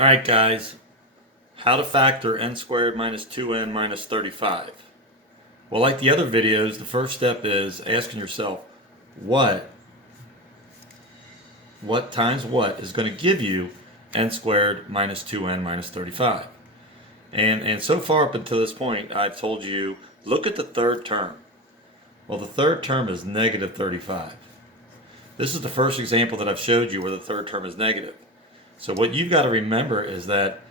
Alright guys, how to factor n squared minus 2n minus 35. Well, like the other videos, the first step is asking yourself what times what is going to give you n squared minus 2n minus 35. And so far up until this point, I've told you, look at the third term. Well, the third term is negative 35. This is the first example that I've showed you where the third term is negative. So what you've got to remember is that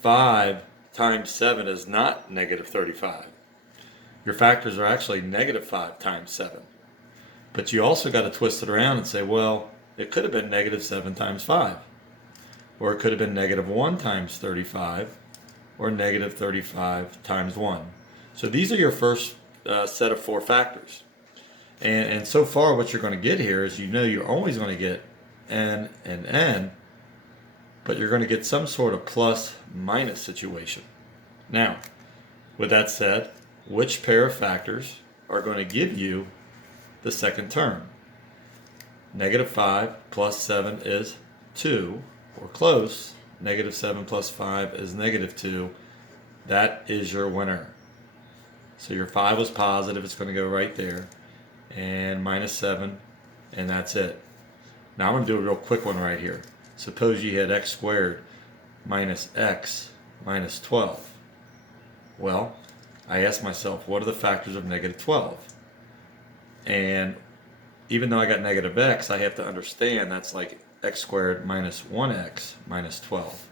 5 times 7 is not negative 35. Your factors are actually negative 5 times 7. But you also got to twist it around and say, well, it could have been negative 7 times 5. Or it could have been negative 1 times 35. Or negative 35 times 1. So these are your first set of 4 factors. And so far what you're going to get here is you're always going to get n and n, but you're going to get some sort of plus minus situation. Now, with that said, which pair of factors are going to give you the second term? Negative 5 plus 7 is 2, or close. Negative 7 plus 5 is negative 2. That is your winner. So your 5 was positive, it's going to go right there. And minus 7, and that's it. Now I'm going to do a real quick one right here. Suppose you had x squared minus x minus 12. Well, I asked myself, what are the factors of negative 12? And even though I got negative x, I have to understand that's like x squared minus 1x minus 12.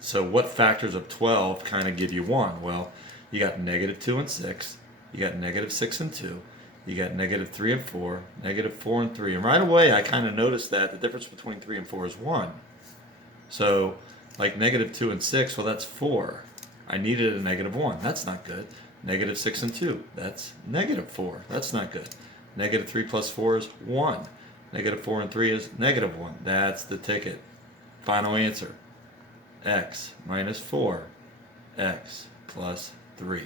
So what factors of 12 kind of give you 1? Well, you got negative 2 and 6, you got negative 6 and 2, you got negative 3 and 4, negative 4 and 3. And right away, I kind of noticed that the difference between 3 and 4 is 1. So, like negative 2 and 6, well, that's 4. I needed a negative 1. That's not good. Negative 6 and 2, that's negative 4. That's not good. Negative 3 plus 4 is 1. Negative 4 and 3 is negative 1. That's the ticket. Final answer. X minus 4, x plus 3.